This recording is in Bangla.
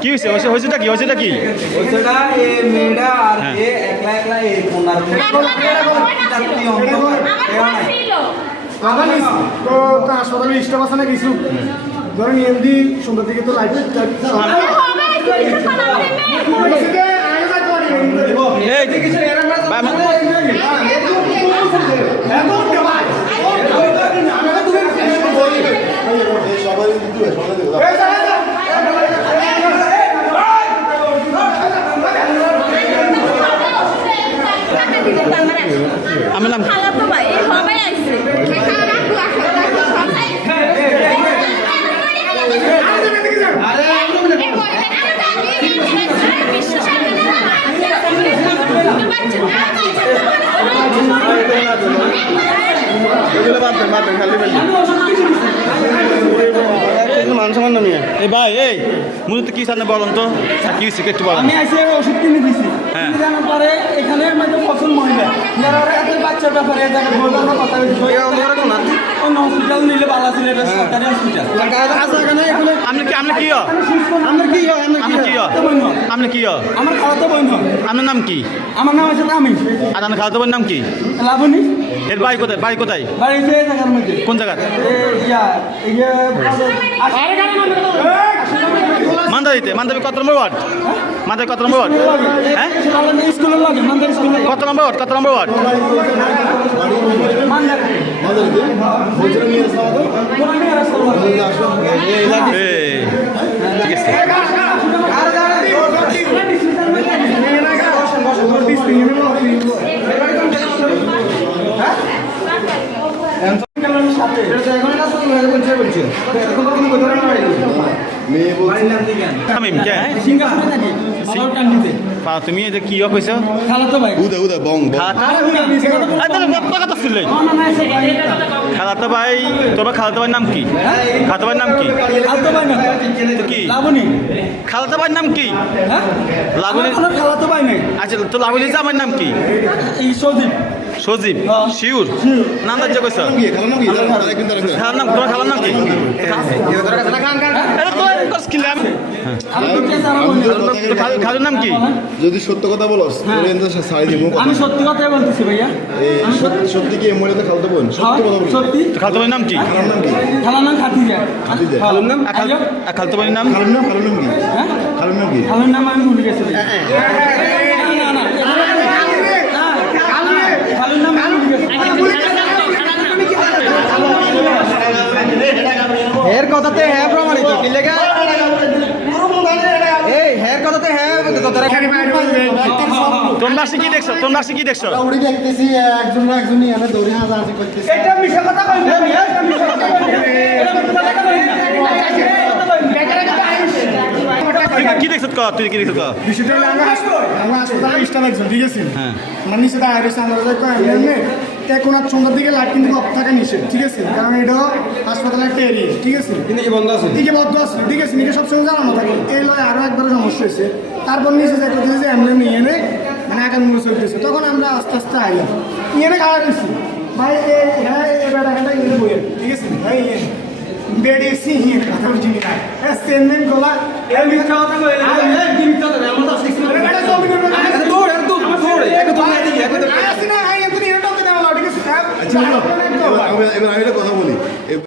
কি হয়েছে হয়েছে হয়েছেটা কি? হয়েছেটা কি? ওইটা এ মেয়েটা আর হ্যাঁ। এ একলা একলা এই কোনার নিছি তো তো হাসপাতালে স্টাফ আছে না কিছু? ধরেন এমডি সুন্দর দিকে তো লাইফে এই আমার নাম এই ভাই এই মূলত কি সামনে বলেন তো? কি হয়েছে একটু বলেন। আমি ওষুধ কিনে দিছি। হ্যাঁ। পরে এখানে মধ্যে পছন্দ মহিলা। ব্যাপারে যাকে বলব আমরা কথা অন্য হসপিটাল নিলে ভালো ছিল এটা সরকারি হসপিটাল আপনি কি আপনি কি? আমার কি আপনি কি। আপনি কি? আমার খালাতো বোন আপনার নাম কি? আমার নাম আছে তামিম। আর আপনার খালাতো বোনের নাম কি? লাবণী। এর বাড়ি কোথায়? বাড়ি কোন জায়গা এ, মান্দারিতে মান্দারি কত নম্বর ওয়ার্ড? মান্দারি কত নম্বর ওয়ার্ড? হ্যাঁ? কত নম্বর ওয়ার্ড? কত নম্বর ওয়ার্ড? ঠিক আছে তামিম কে সিঙ্গাপুরে থাকি আমার কান্দিতে পা তুমি এই যে কি হক হইছো খালাতো ভাই উদা উদা বং বং খালাতা আই খালাতা ভাই। তোমার খালাতা ভাইয়ের নাম কি? খালাতা ভাইয়ের নাম কি? কি? খালাতা ভাইয়ের নাম কি? হ্যাঁ? খালাতো ভাই নেই। আচ্ছা তো আমার নাম কি? সজীব। শিউর? নাম কি? খালার নাম তোমার খালার নাম কি? কি? বলি নাম কি যদি সত্য কথা কথা আমি সত্যি কথাই বলতেছি ভাইয়া সত্যি সত্যি কি এমএলএ খালতো বোন সত্যি কথা বল সত্যি তো খালতো নাম কি খালার নাম কি খালার নাম খাতিজা খাতিজা। খালুর নাম আর খাল- আর খালতো ভাইয়ের নাম খালার নাম খালার নাম কি হ্যাঁ খালার নাম কি খালুর নাম আমি ভুলে গেছি ভাইয়া। না, না, না। খালুর নাম আমি ভুলে গেছি হের কথাতে হ্যাঁ প্রমাণিত কি লেখা এই হের কথাতে হ্যাঁ তোমরা কি দেখছ? তোমরা কি দেখছ? উড়ি দেখতেছি একজন না একজন এখানে দৌড়ে হাজার করতেছি। এটা মিশা কথা আমি এটা মিশা কথা কইনি এটা মিশা কথা তুই কি দেখছ? ক তুই কি দেখছ ক? বিষয়টা হলো আমরা হাসপাতাল আমরা হাসপাতালে স্টাফ একজন ঠিক আছে? হ্যাঁ। নিচে দাঁড়িয়ে রয়েছে আমরা যাই কয় এমনি এখন আর সন্ধ্যার দিকে লাইট কিন্তু অফ থাকা নিষেধ ঠিক আছে? কারণ এটাও হাসপাতালের একটা এরিয়া ঠিক আছে? কি বন্ধ আছে? দিকে বদ্ধ আছে ঠিক আছে? নিকে সবসময় জানানো থাকে এই লয় আরও একবার সমস্যা হয়েছে। তারপর নিচে একটা যে অ্যাম্বুলেন্স নিয়ে এনে মানে আগাম মনে চলতেছে তখন আমরা আস্তে আস্তে আইলাম। ইয়ে খাওয়া গেছি ভাই এ- এখানে এবার এখানটা ইয়ে বইয়ের ঠিক আছে? ভাই ইয়ে বেড এসি কথা না হ্যাঁ গলা কথা কইলে আমরা তো শিখছি